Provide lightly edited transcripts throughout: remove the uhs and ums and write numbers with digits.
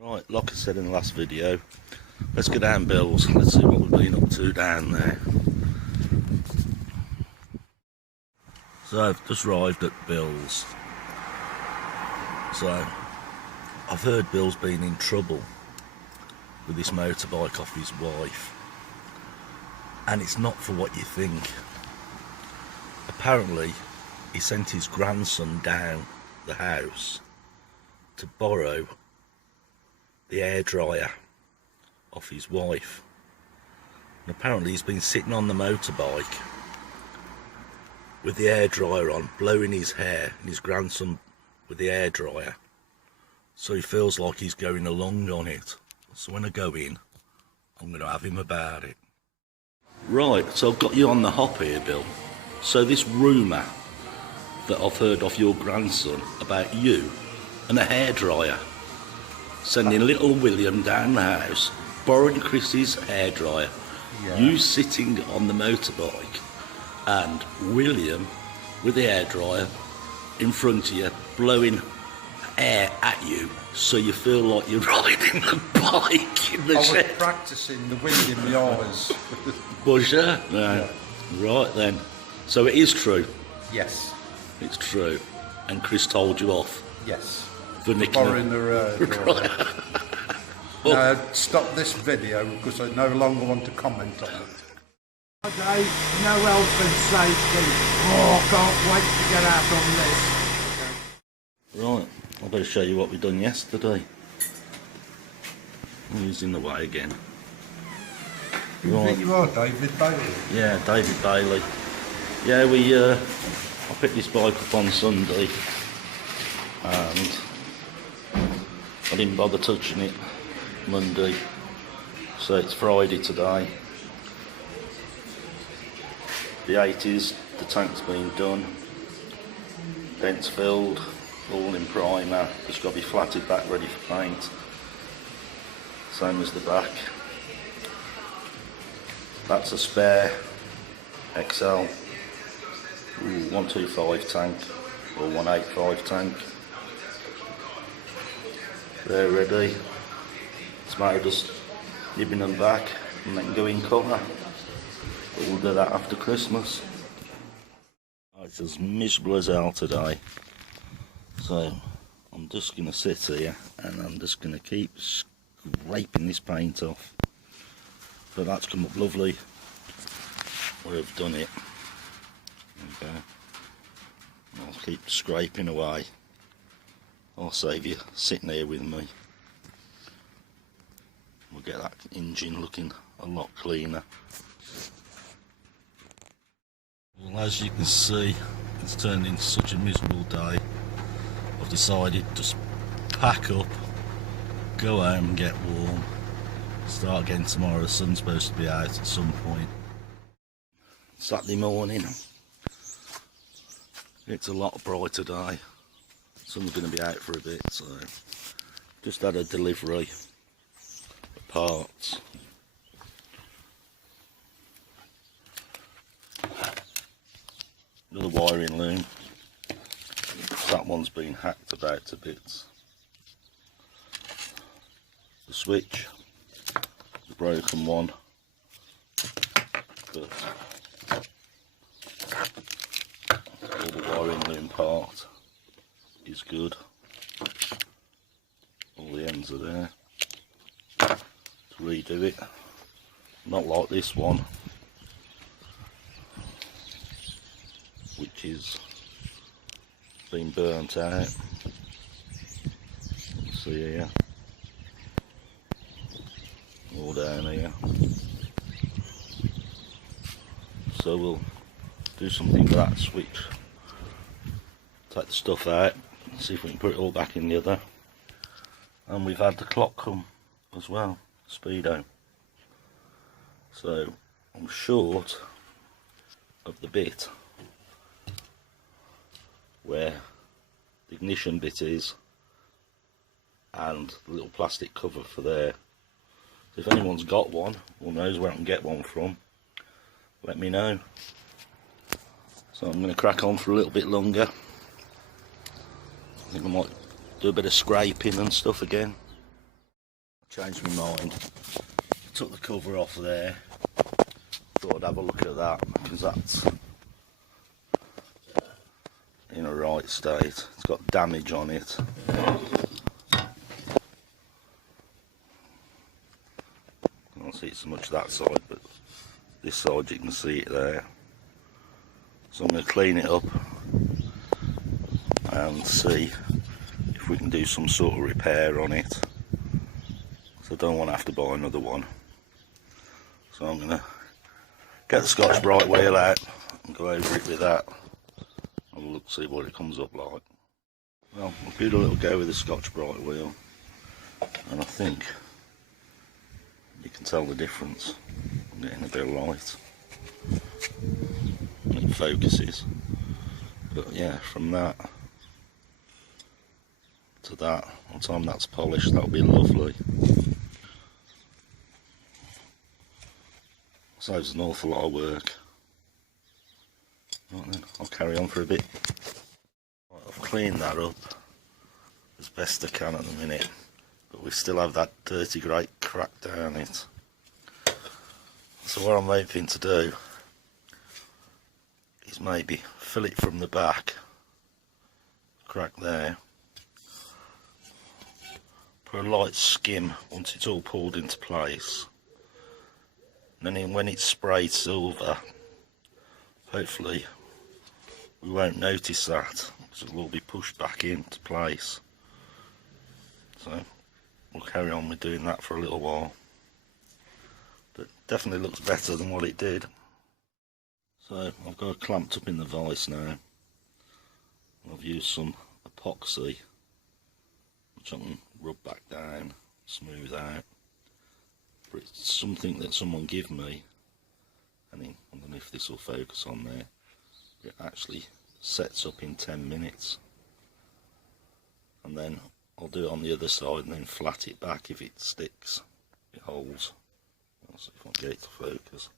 Right, like I said in the last video, let's go down Bill's. Let's see what we've been up to down there. So I've just arrived at Bill's. So I've heard Bill's been in trouble with this motorbike off his wife, and it's not for what you think. Apparently he sent his grandson down the house to borrow the hairdryer off his wife, and apparently he's been sitting on the motorbike with the hairdryer on, blowing his hair, and his grandson with the hairdryer, so he feels like he's going along on it. So when I go in, I'm going to have him about it. Right, so I've got you on the hop here, Bill. So this rumour that I've heard off your grandson about you and a hairdryer, sending little William down the house, borrowing Chris's hairdryer, you sitting on the motorbike, and William with the hairdryer in front of you, blowing air at you, so you feel like you're riding the bike in the I shed. was practising the wind in the eyes. Was you? No. Yeah. Right then. So it is true. Yes. It's true. And Chris told you off Yes. for nicking Borrowing the drawing. Now stop this video because I no longer want to comment on it. Okay, no health and safety. Oh, I can't wait to get out on this. Right, I better show you what we done yesterday. He's in the way again. Who do you think you are, David Bailey? Yeah, David Bailey. Yeah, I picked this bike up on Sunday, and I didn't bother touching it Monday, so it's Friday today. The 80s, the tank's been done, dents filled, all in primer, just got to be flatted back ready for paint, same as the back. That's a spare XL 125 tank or 185 tank. They're ready. It's a matter of just nibbing them back and then go in colour. But we'll do that after Christmas. It's as miserable as hell today, so I'm just going to sit here and I'm just going to keep scraping this paint off. But that's come up lovely where I've done it. There we go. I'll keep scraping away. I'll save you sitting here with me. We'll get that engine looking a lot cleaner. Well, as you can see, it's turned into such a miserable day. I've decided to just pack up, go home and get warm, start again tomorrow. The sun's supposed to be out at some point. Saturday morning, it's a lot brighter today. Sun's going to be out for a bit, so just had a delivery of parts. Another wiring loom. That one's been hacked about to bits. The switch, the broken one, but all the wiring loom part is good. All the ends are there. To redo it, not like this one, which is been burnt out. You see here, all down here. So we'll do something with that switch. Take the stuff out, see if we can put it all back in the other. And we've had the clock come as well, Speedo. So I'm short of the bit where the ignition bit is and the little plastic cover for there. So if anyone's got one or knows where I can get one from, let me know. So I'm going to crack on for a little bit longer. I think I might do a bit of scraping and stuff again. Changed my mind. Took the cover off there. Thought I'd have a look at that because that's in a right state. It's got damage on it. Can't see it so much that side, but this side you can see it there. So I'm going to clean it up and see if we can do some sort of repair on it. So I don't want to have to buy another one. So I'm going to get the Scotch-Brite wheel out and go over it with that. Have a look, see what it comes up like. Well, I'll give it a little go with the Scotch-Brite wheel, and I think you can tell the difference. I'm getting a bit of light. It focuses. But yeah, from that to that, by the time that's polished, that'll be lovely. Saves an awful lot of work. Right then, I'll carry on for a bit. Right, I've cleaned that up as best I can at the minute, but we still have that dirty grey crack down it. So what I'm hoping to do is maybe fill it from the back, crack there, put a light skim once it's all pulled into place, and then when it's sprayed silver, hopefully we won't notice that because it'll all be pushed back into place. So we'll carry on with doing that for a little while. But definitely looks better than what it did. So I've got it clamped up in the vise now. I've used some epoxy which I can rub back down, smooth out. But it's something that someone gave me. I don't know if this will focus on there. It actually sets up in 10 minutes. And then I'll do it on the other side and then flat it back if it sticks. It holds. I'll see if I can get it to focus.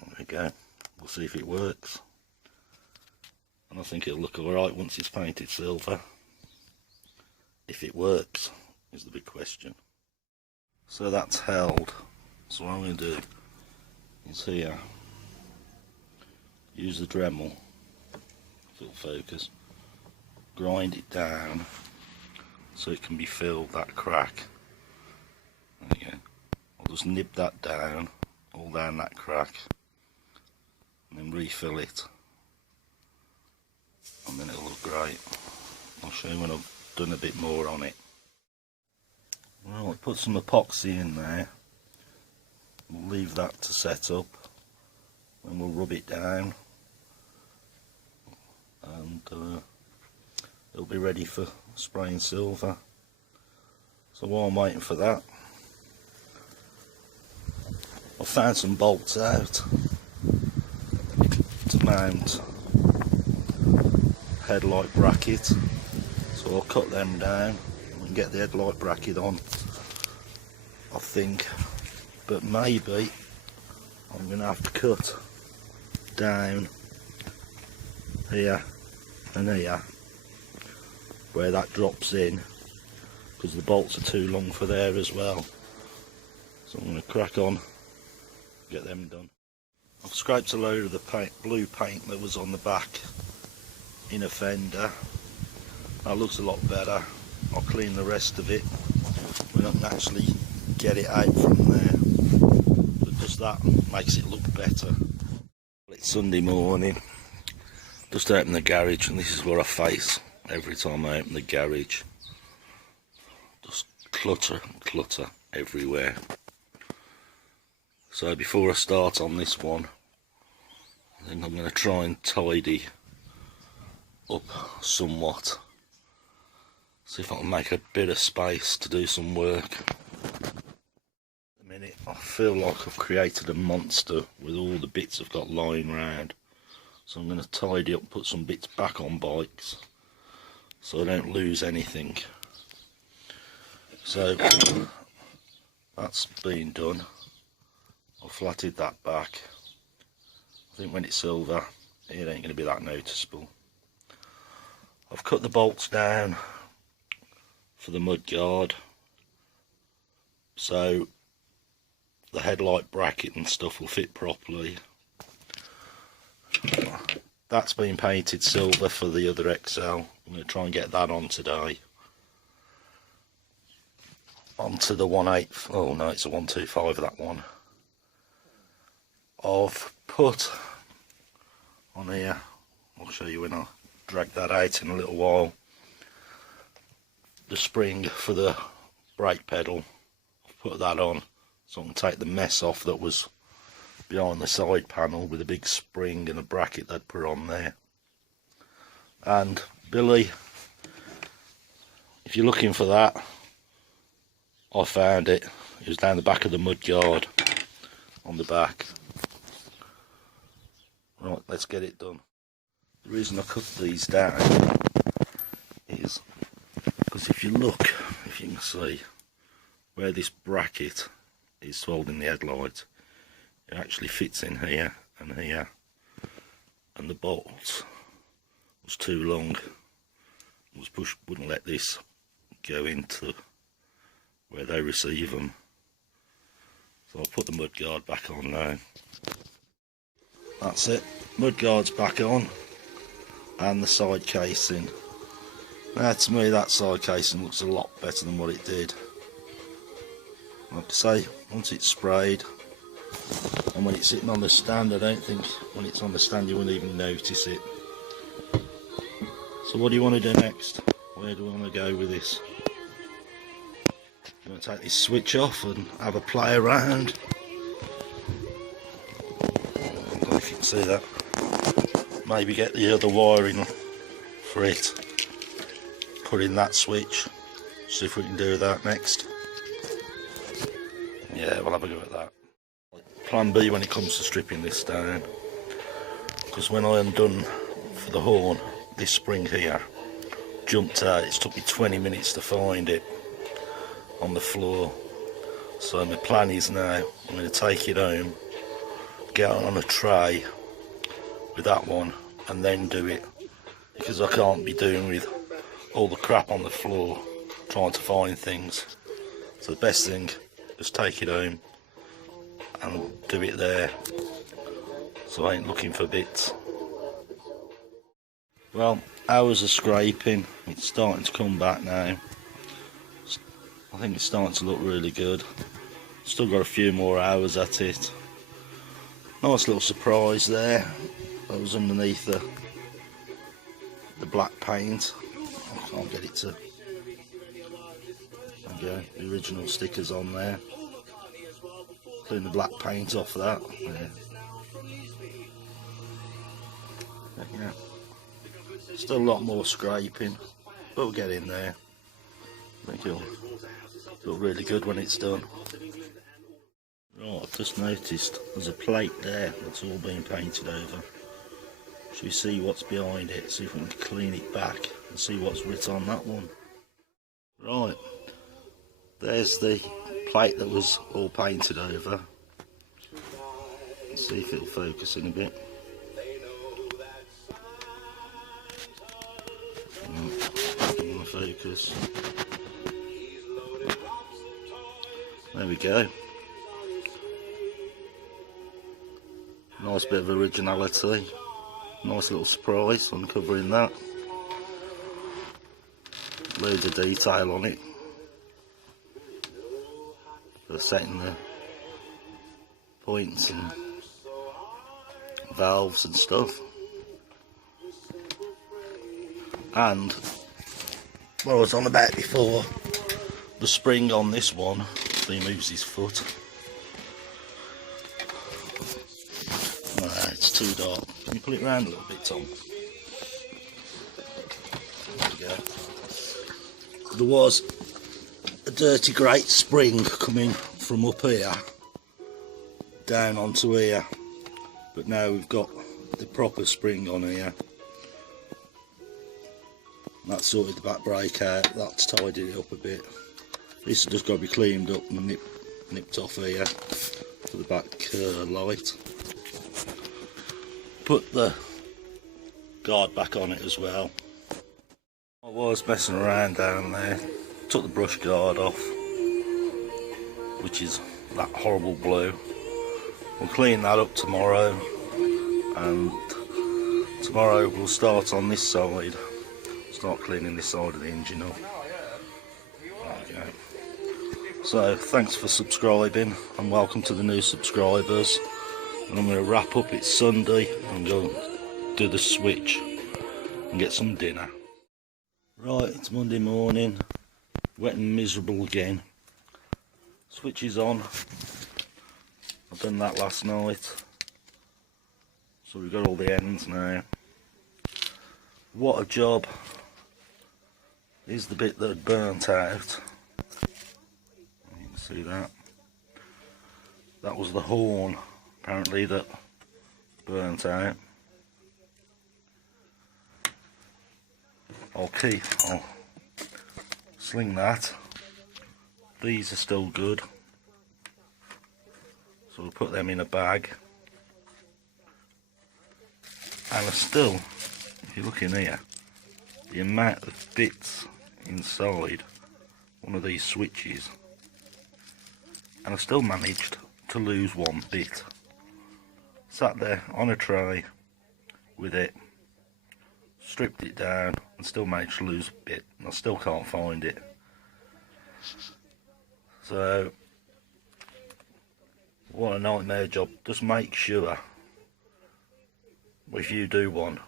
There we go. We'll see if it works. And I think it'll look alright once it's painted silver. If it works is the big question. So that's held. So what I'm going to do is here, use the Dremel, if it'll focus, grind it down so it can be filled, that crack. There you go. I'll just nib that down, all down that crack, and then refill it. And then it'll look great. I'll show you when I've done a bit more on it. Right, put some epoxy in there. We'll leave that to set up. Then we'll rub it down. And it'll be ready for spraying silver. So while I'm waiting for that, I've found some bolts out to mount headlight bracket, so I'll cut them down and get the headlight bracket on, I think. But maybe I'm going to have to cut down here and here where that drops in, because the bolts are too long for there as well. So I'm going to crack on, get them done. I've scraped a load of the blue paint that was on the back inner fender. That looks a lot better. I'll clean the rest of it when I can actually get it out from there. But just that makes it look better. It's Sunday morning. Just open the garage, and this is what I face every time I open the garage. Just clutter everywhere. So before I start on this one, I think I'm going to try and tidy up somewhat. See if I can make a bit of space to do some work. At the minute I feel like I've created a monster with all the bits I've got lying around. So I'm going to tidy up, put some bits back on bikes so I don't lose anything. So that's been done. I've flatted that back. I think when it's silver it ain't going to be that noticeable. I've cut the bolts down for the mudguard, so the headlight bracket and stuff will fit properly. That's been painted silver for the other XL. I'm going to try and get that on today. Onto the 1/8, oh no, it's a 125, that one. I've put on here, I'll show you when I drag that out in a little while, the spring for the brake pedal. I've put that on so I can take the mess off that was behind the side panel with a big spring and a bracket they'd put on there. And Billy, if you're looking for that, I found it. It was down the back of the mudguard on the back. Right, let's get it done. The reason I cut these down is because if you look, if you can see where this bracket is holding the headlight, it actually fits in here and here, and the bolt was too long. It was pushed, wouldn't let this go into where they receive them. So I'll put the mudguard back on now. That's it, mudguard's back on, and the side casing. Now to me that side casing looks a lot better than what it did. Like I say, once it's sprayed, and when it's sitting on the stand, I don't think when it's on the stand you wouldn't even notice it. So what do you want to do next? Where do I want to go with this? I'm going to take this switch off and have a play around. I don't know if you can see that. Maybe get the other wiring for it. Put in that switch. See if we can do that next. Yeah, we'll have a go at that. Plan B when it comes to stripping this down. Because when I undone for the horn, this spring here jumped out. It's took me 20 minutes to find it on the floor. So my plan is now I'm going to take it home, get it on a tray with that one, and then do it, because I can't be doing with all the crap on the floor trying to find things. So the best thing, just take it home and do it there, so I ain't looking for bits. Well, hours of scraping, it's starting to come back now. I think it's starting to look really good. Still got a few more hours at it. Nice little surprise there. That was underneath the black paint. I can't get it to. There we go. The original stickers on there. Clean the black paint off that. Yeah. Yeah. Still a lot more scraping, but we'll get in there. I think it'll look really good when it's done. Right, I've just noticed there's a plate there that's all been painted over. Should we see what's behind it, see if we can clean it back and see what's written on that one. Right, there's the plate that was all painted over. Let's see if it'll focus in a bit. Focus. There we go. Nice bit of originality. Nice little surprise uncovering that. Loads of detail on it. For setting the points and valves and stuff. And what I was on about before, the spring on this one, so he moves his foot. It's too dark. Can you pull it round a little bit, Tom? There we go. There was a dirty great spring coming from up here down onto here, but now we've got the proper spring on here. That sorted the back brake out, that's tidied it up a bit. This has just got to be cleaned up and nipped off here for the back light. Put the guard back on it as well. I was messing around down there, took the brush guard off, which is that horrible blue. We'll clean that up tomorrow, and tomorrow we'll start on this side, start cleaning this side of the engine up. Okay. So thanks for subscribing and welcome to the new subscribers. And I'm going to wrap up, it's Sunday, and go do the switch and get some dinner. Right, it's Monday morning, wet and miserable again. Switch is on. I've done that last night. So we've got all the ends now. What a job. Here's the bit that had burnt out. You can see that. That was the horn, apparently, that burnt out. I'll sling that. These are still good. So we'll put them in a bag. And still, if you look in here, the amount of bits inside one of these switches, and I still managed to lose one bit. Sat there on a tray with it, stripped it down, and still managed to lose a bit, and I still can't find it. So, what a nightmare job. Just make sure, if you do one,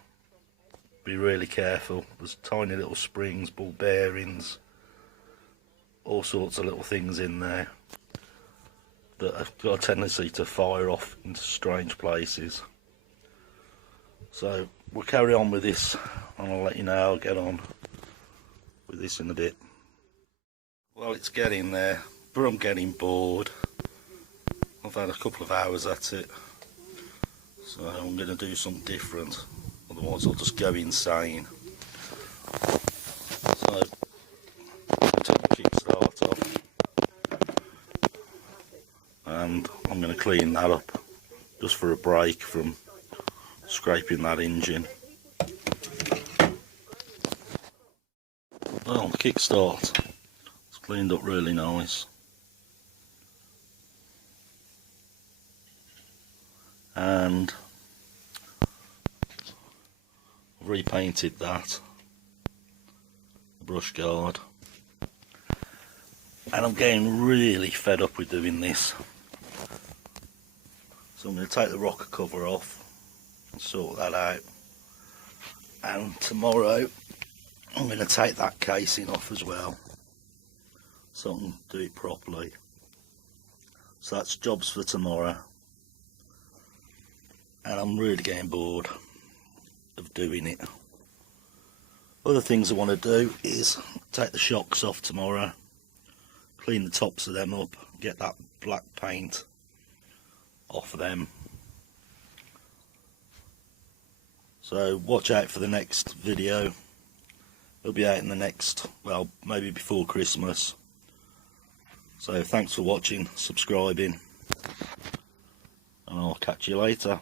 be really careful. There's tiny little springs, ball bearings, all sorts of little things in there that have got a tendency to fire off into strange places. So we'll carry on with this, and I'll let you know how I'll get on with this in a bit. Well, it's getting there, but I'm getting bored. I've had a couple of hours at it, so I'm going to do something different, otherwise I'll just go insane. So, I'll take the kickstart off, and I'm going to clean that up, just for a break from scraping that engine. Well, the kickstart, it's cleaned up really nice. And repainted that brush guard, and I'm getting really fed up with doing this, so I'm going to take the rocker cover off and sort that out, and tomorrow I'm going to take that casing off as well, so I can do it properly. So that's jobs for tomorrow. And I'm really getting bored of doing it. Other things I want to do is take the shocks off tomorrow, clean the tops of them up, get that black paint off of them. So watch out for the next video. It'll be out in the next, well, maybe before Christmas. So thanks for watching, subscribing, and I'll catch you later.